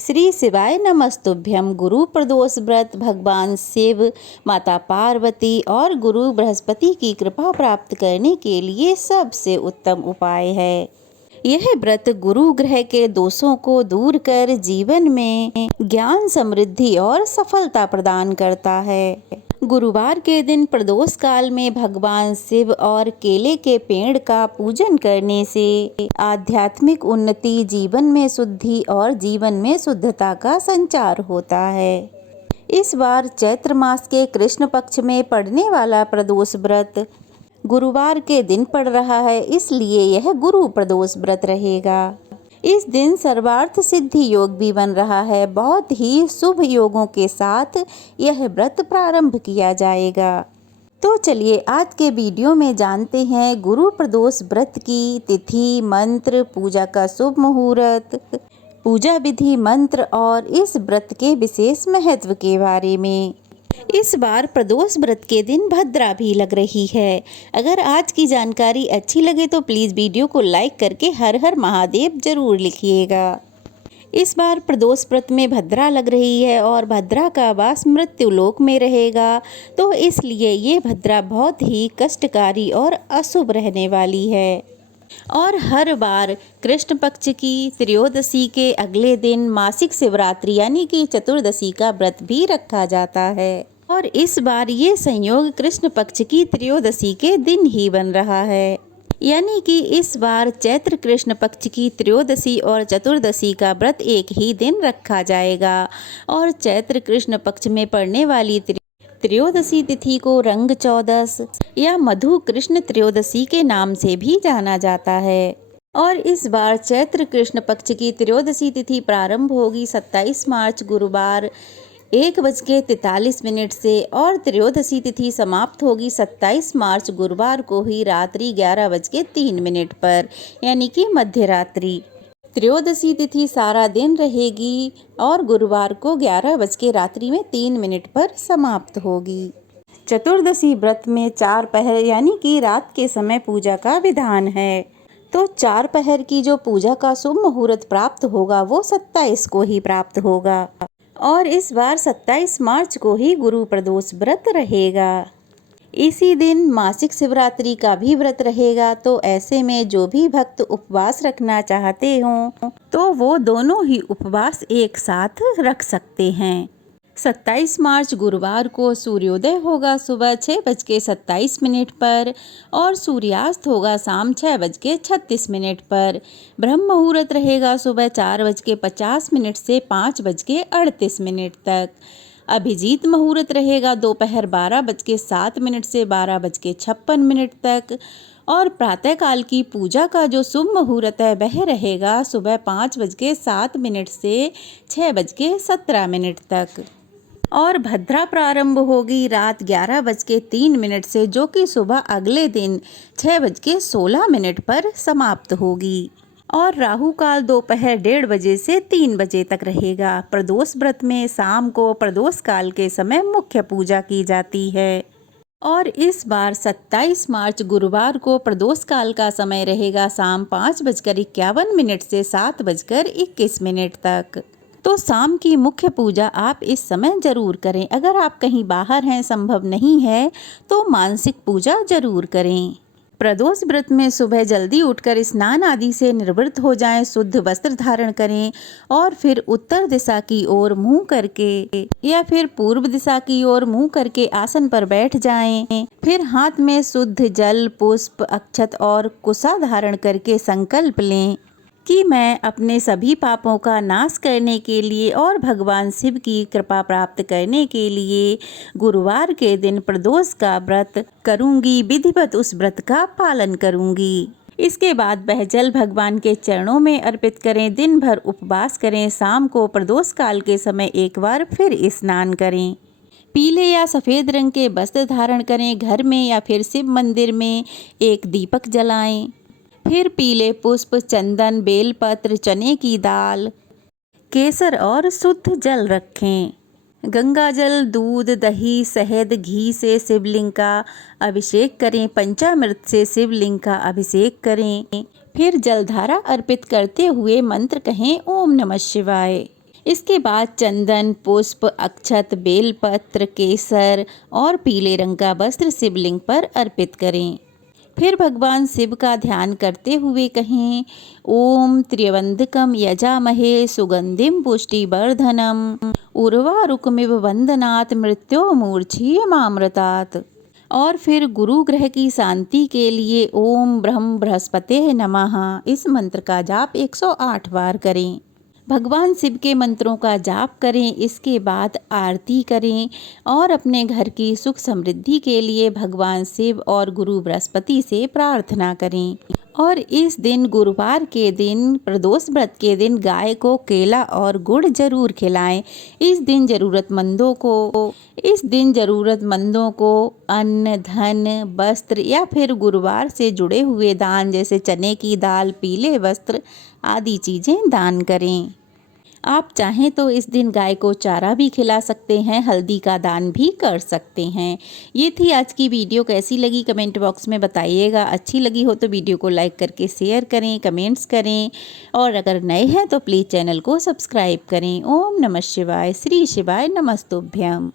श्री शिवाय नमस्तुभ्यम। गुरु प्रदोष व्रत भगवान शिव, माता पार्वती और गुरु बृहस्पति की कृपा प्राप्त करने के लिए सबसे उत्तम उपाय है। यह व्रत गुरु ग्रह के दोषों को दूर कर जीवन में ज्ञान, समृद्धि और सफलता प्रदान करता है। गुरुवार के दिन प्रदोष काल में भगवान शिव और केले के पेड़ का पूजन करने से आध्यात्मिक उन्नति, जीवन में शुद्धि और जीवन में शुद्धता का संचार होता है। इस बार चैत्र मास के कृष्ण पक्ष में पड़ने वाला प्रदोष व्रत गुरुवार के दिन पड़ रहा है, इसलिए यह गुरु प्रदोष व्रत रहेगा। इस दिन सर्वार्थ सिद्धि योग भी बन रहा है। बहुत ही शुभ योगों के साथ यह व्रत प्रारंभ किया जाएगा। तो चलिए आज के वीडियो में जानते हैं गुरु प्रदोष व्रत की तिथि, मंत्र, पूजा का शुभ मुहूर्त, पूजा विधि, मंत्र और इस व्रत के विशेष महत्व के बारे में। इस बार प्रदोष व्रत के दिन भद्रा भी लग रही है। अगर आज की जानकारी अच्छी लगे तो प्लीज़ वीडियो को लाइक करके हर हर महादेव जरूर लिखिएगा। इस बार प्रदोष व्रत में भद्रा लग रही है और भद्रा का वास मृत्युलोक में रहेगा, तो इसलिए ये भद्रा बहुत ही कष्टकारी और अशुभ रहने वाली है। और हर बार कृष्ण पक्ष की त्रयोदशी के अगले दिन मासिक शिवरात्रि यानी कि चतुर्दशी का व्रत भी रखा जाता है। और इस बार ये संयोग कृष्ण पक्ष की त्रयोदशी के दिन ही बन रहा है, यानी कि इस बार चैत्र कृष्ण पक्ष की त्रयोदशी और चतुर्दशी का व्रत एक ही दिन रखा जाएगा। और चैत्र कृष्ण पक्ष में पड़ने वाली त्रयोदशी तिथि को रंग चौदस या मधु कृष्ण त्रयोदशी के नाम से भी जाना जाता है। और इस बार चैत्र कृष्ण पक्ष की त्रयोदशी तिथि प्रारंभ होगी 27 मार्च गुरुवार 1:43 से और त्रयोदशी तिथि समाप्त होगी 27 मार्च गुरुवार को ही रात्रि 11:03 पर, यानी कि मध्य रात्रि। त्रयोदशी तिथि सारा दिन रहेगी और गुरुवार को 11:03 पर समाप्त होगी। चतुर्दशी व्रत में 4 पहर यानी कि रात के समय पूजा का विधान है। तो 4 पहर की जो पूजा का शुभ मुहूर्त प्राप्त होगा वो 27 को ही प्राप्त होगा। और इस बार 27 मार्च को ही गुरु प्रदोष व्रत रहेगा। इसी दिन मासिक शिवरात्रि का भी व्रत रहेगा। तो ऐसे में जो भी भक्त उपवास रखना चाहते हों तो वो दोनों ही उपवास एक साथ रख सकते हैं। 27 मार्च गुरुवार को सूर्योदय होगा सुबह 6:27 पर और सूर्यास्त होगा शाम 6:36 पर। ब्रह्म मुहूर्त रहेगा सुबह 4:50 से 5:38 तक। अभिजीत मुहूर्त रहेगा दोपहर 12:07 से 12:56 तक। और प्रातःकाल की पूजा का जो शुभ मुहूर्त है वह रहेगा सुबह 5:07 से 6:17 तक। और भद्रा प्रारंभ होगी रात 11:03 से, जो कि सुबह अगले दिन 6:16 पर समाप्त होगी। और राहु काल दोपहर 1:30 बजे से 3 बजे तक रहेगा। प्रदोष व्रत में शाम को प्रदोष काल के समय मुख्य पूजा की जाती है। और इस बार 27 मार्च गुरुवार को प्रदोष काल का समय रहेगा शाम 5:51 से 7:21 तक। तो शाम की मुख्य पूजा आप इस समय जरूर करें। अगर आप कहीं बाहर हैं, संभव नहीं है, तो मानसिक पूजा जरूर करें। प्रदोष व्रत में सुबह जल्दी उठकर स्नान आदि से निवृत्त हो जाएं, शुद्ध वस्त्र धारण करें और फिर उत्तर दिशा की ओर मुंह करके या फिर पूर्व दिशा की ओर मुंह करके आसन पर बैठ जाएं। फिर हाथ में शुद्ध जल, पुष्प, अक्षत और कुशा धारण करके संकल्प लें कि मैं अपने सभी पापों का नाश करने के लिए और भगवान शिव की कृपा प्राप्त करने के लिए गुरुवार के दिन प्रदोष का व्रत करूंगी, विधिवत उस व्रत का पालन करूंगी। इसके बाद वह जल भगवान के चरणों में अर्पित करें, दिन भर उपवास करें, शाम को प्रदोष काल के समय एक बार फिर स्नान करें। पीले या सफ़ेद रंग के वस्त्र धारण करें, घर में या फिर शिव मंदिर में एक दीपक जलाएं। फिर पीले पुष्प, चंदन, बेलपत्र, चने की दाल, केसर और शुद्ध जल रखें। गंगा जल, दूध, दही, शहद, घी से शिवलिंग का अभिषेक करें। पंचामृत से शिवलिंग का अभिषेक करें। फिर जलधारा अर्पित करते हुए मंत्र कहें, ओम नमः शिवाय। इसके बाद चंदन, पुष्प, अक्षत, बेलपत्र, केसर और पीले रंग का वस्त्र शिवलिंग पर अर्पित करें। फिर भगवान शिव का ध्यान करते हुए कहें, ओम त्र्यंबकम यजामहे सुगंधिम पुष्टिवर्धनम उर्वारुकमिव वंदनात् मृत्योर्मुक्षीयमामृतात्। और फिर गुरु ग्रह की शांति के लिए ओम ब्रह्म बृहस्पते नमः इस मंत्र का जाप 108 बार करें। भगवान शिव के मंत्रों का जाप करें। इसके बाद आरती करें और अपने घर की सुख समृद्धि के लिए भगवान शिव और गुरु बृहस्पति से प्रार्थना करें। और इस दिन, गुरुवार के दिन, प्रदोष व्रत के दिन गाय को केला और गुड़ जरूर खिलाएं। इस दिन जरूरतमंदों को अन्न, धन, वस्त्र या फिर गुरुवार से जुड़े हुए दान जैसे चने की दाल, पीले वस्त्र आदि चीज़ें दान करें। आप चाहें तो इस दिन गाय को चारा भी खिला सकते हैं, हल्दी का दान भी कर सकते हैं। ये थी आज की वीडियो। कैसी लगी कमेंट बॉक्स में बताइएगा। अच्छी लगी हो तो वीडियो को लाइक करके शेयर करें, कमेंट्स करें और अगर नए हैं तो प्लीज़ चैनल को सब्सक्राइब करें। ओम नमः शिवाय। श्री शिवाय नमस्तुभ्यम।